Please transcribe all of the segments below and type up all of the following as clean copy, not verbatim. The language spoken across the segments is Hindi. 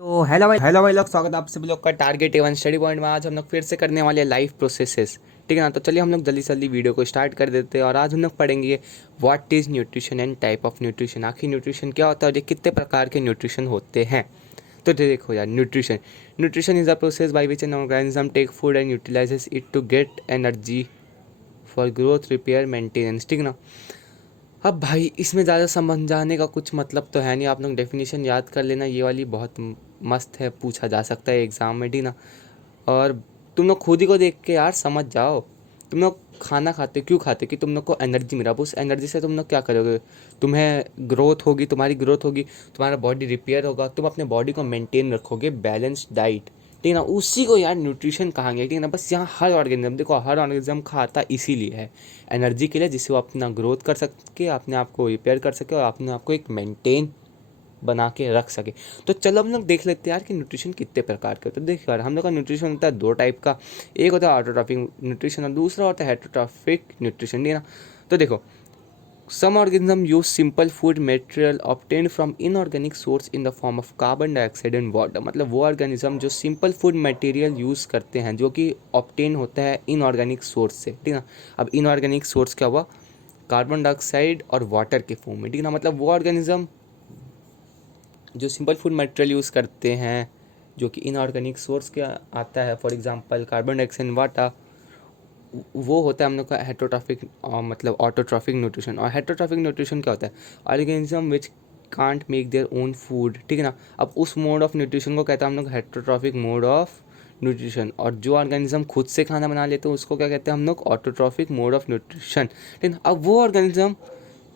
तो हेलो भाई लोग, स्वागत है आप सभी लोग का टारगेट एवन स्टडी पॉइंट में। आज हम लोग फिर से करने वाले हैं लाइफ प्रोसेसेस, ठीक है ना। तो चलिए हम लोग जल्दी जल्दी वीडियो को स्टार्ट कर देते हैं। और आज हम लोग पढ़ेंगे what is nutrition and type of nutrition. आखिर न्यूट्रिशन क्या होता है और ये कितने प्रकार के न्यूट्रिशन होते हैं। तो देखो यार, nutrition nutrition is a process by which an organism take food and utilizes it to get energy for growth, repair, maintenance, ठीक ना। अब भाई इसमें ज़्यादा समझाने का कुछ मतलब तो है नहीं, आप लोग डेफिनेशन याद कर लेना। ये वाली बहुत मस्त है, पूछा जा सकता है एग्ज़ाम में, ठीक ना। और तुम लोग खुद ही को देख के यार समझ जाओ। तुम लोग खाना खाते क्यों खाते कि तुम लोग को एनर्जी मिला। अब उस एनर्जी से तुम लोग क्या करोगे। तुम्हें ग्रोथ होगी, तुम्हारी ग्रोथ होगी, तुम्हारा बॉडी रिपेयर होगा, तुम अपने बॉडी को मेंटेन रखोगे, बैलेंस्ड डाइट, ठीक है ना। उसी को यार न्यूट्रिशन कहांगे, ठीक है ना। बस यहाँ हर ऑर्गेनिज्म, देखो हर ऑर्गेनिज्म खाता इसीलिए है, एनर्जी के लिए, जिससे वो अपना ग्रोथ कर सके, अपने आप को रिपेयर कर सके और अपने आप को एक मेंटेन बना के रख सके। तो चलो हम लोग देख लेते हैं यार कि न्यूट्रिशन कितने प्रकार के होते हैं। देखो यार, हम लोग का न्यूट्रिशन होता है दो टाइप का। एक होता है ऑटोट्रॉफिक न्यूट्रिशन और दूसरा होता है हेटरोट्रॉफिक न्यूट्रिशन, ठीक है ना। तो देखो, some organisms use simple food material obtained from inorganic source in the form of carbon dioxide and water। मतलब वो ऑर्गेनिज्म जो सिंपल फूड मटेरियल यूज़ करते हैं, जो कि ऑब्टेन होता है इनऑर्गेनिक सोर्स से, ठीक है ना। अब इनऑर्गेनिक सोर्स क्या हुआ, कार्बन डाइऑक्साइड और वाटर के फॉर्म में, ठीक है ना। मतलब वो ऑर्गेनिज्म जो सिंपल फूड मटेरियल यूज़ करते हैं, जो कि इनऑर्गेनिक सोर्स के आता है, for example carbon dioxide, water, वो होता है हम लोग का हेटरोट्रॉफिक, मतलब ऑटोट्रॉफिक न्यूट्रिशन। और हेटरोट्रॉफिक न्यूट्रिशन क्या होता है, organism which can't make their own food, ठीक है ना। अब उस मोड ऑफ न्यूट्रिशन को कहते हैं हम लोग हेटरोट्रॉफिक मोड ऑफ न्यूट्रिशन। और जो ऑर्गेनिज्म खुद से खाना बना लेते हैं उसको क्या कहते हैं हम लोग, ऑटोट्रॉफिक मोड ऑफ न्यूट्रिशन, ठीक है ना। अब वो ऑर्गेनिज्म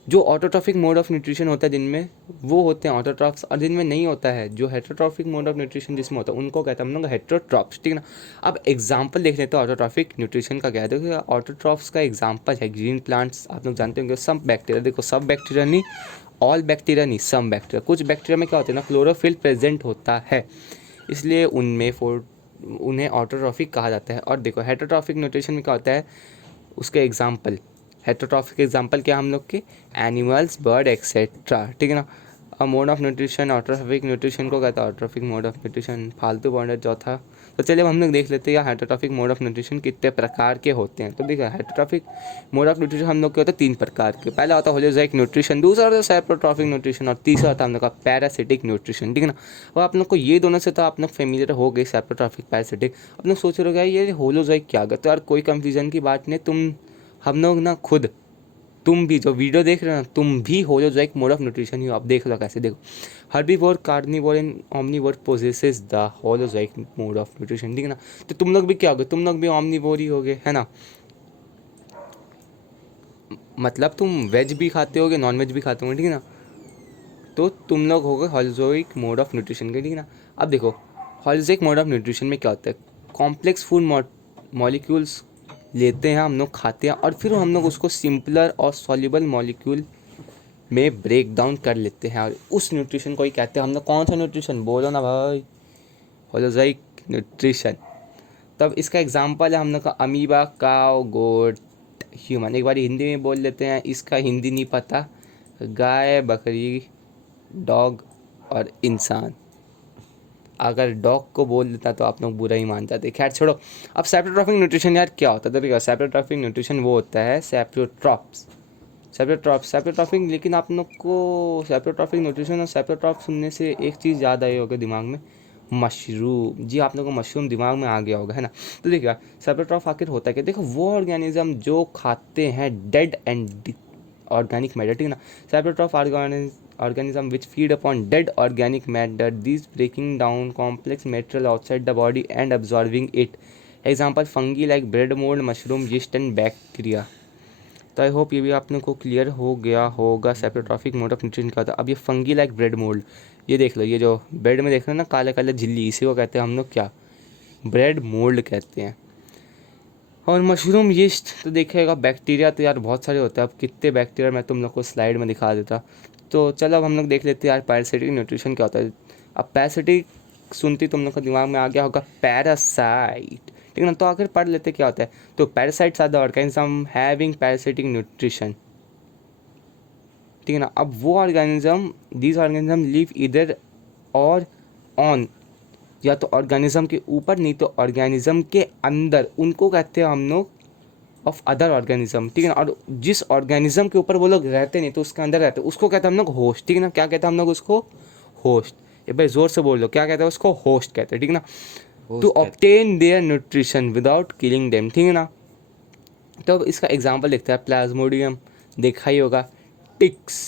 जो ऑटोट्रॉफिक मोड ऑफ न्यूट्रिशन होता है जिनमें, वो होते हैं ऑटोट्रॉफ्स, और जिनमें नहीं होता है जो हेटरोट्रॉफिक मोड ऑफ न्यूट्रिशन जिसमें होता है, उनको कहते हैं हम लोग हेटरोट्रॉफ्स, ठीक है ना। अब एग्जांपल देख लेते हैं ऑटोट्रॉफिक न्यूट्रिशन का क्या है। देखो ऑटोट्रॉफ्स का एग्जांपल है ग्रीन प्लांट्स, आप लोग जानते होंगे। सब बैक्टीरिया, देखो सब बैक्टीरिया नहीं, ऑल बैक्टीरिया नहीं, सम बैक्टीरिया। कुछ बैक्टीरिया में क्या होता है ना, क्लोरोफिल प्रेजेंट होता है, इसलिए उनमें उन्हें ऑटोट्रॉफिक कहा जाता है। और देखो हेटरोट्रॉफिक न्यूट्रिशन में क्या होता है, उसके एग्जाम्पल, हेटरोट्रॉफिक एग्जाम्पल क्या हम लोग के, एनिमल्स, बर्ड, एक्सेट्रा, ठीक है ना। अब mode of nutrition, autotrophic nutrition को कहता है ऑटोट्रॉफिक मोड ऑफ न्यूट्रिशन, फालतू पॉइंट है चौथा। तो चलिए अब हम लोग देख लेते हैं यार हेटरोट्रॉफिक मोड ऑफ न्यूट्रिशन कितने प्रकार के होते हैं। तो देखिए हेटरोट्रॉफिक मोड ऑफ न्यूट्रिशन हम लोग के होते हैं तीन प्रकार के। पहला होता है होलोजोइक न्यूट्रिशन, दूसरा होता है सेप्रोट्रॉफिक न्यूट्रिशन, और तीसरा होता है हम लोग का पैरासिटिक न्यूट्रिशन, ठीक है ना। और आप लोग को ये दोनों से तो आप लोग फेमिलियर हो गए, सेप्रोट्रॉफिक, पैरासिटिक। आप लोग सोच रहे हो यार ये होलोजोइक क्या होगा। तो यार कोई कंफ्यूजन की बात नहीं, हम लोग ना खुद, तुम भी जो वीडियो देख रहे हो ना, तुम भी होलोजोइक मोड ऑफ न्यूट्रिशन ही हो। आप देख लो कैसे, देखो herbivore, carnivore and omnivore possesses the holozoic mode of nutrition, ठीक है ना। तो तुम लोग भी क्या हो गए, तुम लोग भी ओमनीवोर ही हो गए, है ना। मतलब तुम वेज भी खाते होगे, नॉन वेज भी खाते होगे, ठीक है ना। तो तुम लोग हो गए होलोजोइक मोड ऑफ न्यूट्रिशन के, ठीक है ना। अब देखो होलोजोइक मोड ऑफ न्यूट्रिशन में क्या होता है, कॉम्प्लेक्स फूड मॉलिक्यूल्स लेते हैं हम लोग, खाते हैं, और फिर हम लोग उसको सिंपलर और सॉल्युबल मॉलिक्यूल में ब्रेक डाउन कर लेते हैं, और उस न्यूट्रिशन को ही कहते हैं हम लोग, कौन सा न्यूट्रिशन बोलो ना भाई, होलोजोइक न्यूट्रिशन। तब इसका एग्जांपल है हम लोग का अमीबा, काव, गोट, ह्यूमन। एक बार हिंदी में बोल लेते हैं, इसका हिंदी नहीं पता, गाय, बकरी, डॉग और इंसान। अगर डॉग को बोल देता तो आप लोग बुरा ही मान जाते, खैर छोड़ो। अब सेप्रोट्रॉफिक न्यूट्रिशन यार क्या होता है, तो देखो सेप्रोट्रॉफिक न्यूट्रिशन वो होता है सेप्रोट्रॉप्स, सेप्रोट्रॉफिक। लेकिन आप लोग को सेप्रोट्रॉफिक न्यूट्रिशन और सेप्रोट्रॉप सुनने से एक चीज़ याद आई होगा दिमाग में, मशरूम। जी आप लोगों को मशरूम दिमाग में आ गया होगा, है ना। तो देखिए सेप्रोट्रॉफ आखिर होता है क्या, देखो वो ऑर्गेनिज्म जो खाते हैं डेड एंड ऑर्गेनिक मैटर, ठीक है ना। Saprotroph organism which feed upon dead organic matter, these breaking down complex material outside the body and absorbing it। example fungi like bread mold, mushroom, yeast and bacteria। तो आई होप ये भी आप लोग को क्लियर हो गया होगा सेप्रोट्रॉफिक मोड ऑफ न्यूट्रिशन क्या था। अब ये फंगी लाइक ब्रेड मोल्ड, ये देख लो, ये जो ब्रेड में देख रहे हो ना काले काले झिल्ली, इसी को कहते हैं हम लोग क्या, ब्रेड मोल्ड कहते हैं। और मशरूम यीस्ट तो देखिएगा, बैक्टीरिया तो यार बहुत सारे होते हैं, अब कितने बैक्टीरिया मैं तुम लोग को स्लाइड में दिखा देता। तो चलो अब हम लोग देख लेते हैं यार पैरासिटिक न्यूट्रिशन क्या होता है। अब पैरासिटिक सुनती तुम लोग को दिमाग में आ गया होगा पैरासाइट, ठीक है ना। तो आखिर पढ़ लेते क्या होता है। तो parasites are the organism having parasitic nutrition, ठीक है ना। अब वो ऑर्गेनिज्म, दीज ऑर्गेनिज्म लिव इधर और ऑन, या तो ऑर्गेनिज्म के ऊपर नहीं तो ऑर्गेनिज्म के अंदर, उनको कहते हैं हम लोग ऑफ अदर ऑर्गेनिज्म, ठीक है ना। और जिस ऑर्गेनिज्म के ऊपर वो लोग रहते नहीं तो उसके अंदर रहते उसको कहते हैं हम लोग होस्ट, ठीक है ना। क्या कहते हैं हम लोग उसको? होस्ट। ये भाई जोर से बोल लो, क्या कहते हैं उसको? होस्ट कहते हैं, ठीक है ना। To obtain their nutrition without killing them, ठीक है ना। तो अब इसका एग्जाम्पल देखते हैं। प्लाज्मोडियम देखा ही होगा, टिक्स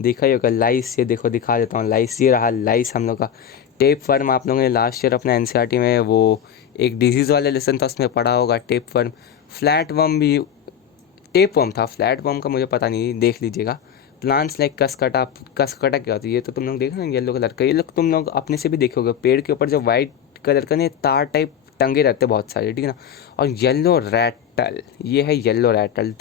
देखा ही होगा, लाइस, ये देखो दिखा देता हूँ, लाइस ये रहा लाइस हम लोग का। टेप वर्म आप लोगों ने लास्ट ईयर अपना एनसीईआरटी में वो एक डिजीज़ वाले लेसन था उसमें पढ़ा होगा, टेप वर्म। फ्लैट वर्म भी, टेप वर्म था, फ्लैट वर्म का मुझे पता नहीं, देख लीजिएगा। प्लांट्स लाइक कसकटा, कसकटा क्या होती है ये तो तुम लोग देख रहे हो, येलो कलर का, ये लोग तुम लोग अपने से भी देखे होगे, पेड़ के ऊपर जो वाइट कलर का नहीं तार टाइप टंगे रहते हैं बहुत सारे, ठीक है ना। और येलो रैटल, ये है येलो रैटल।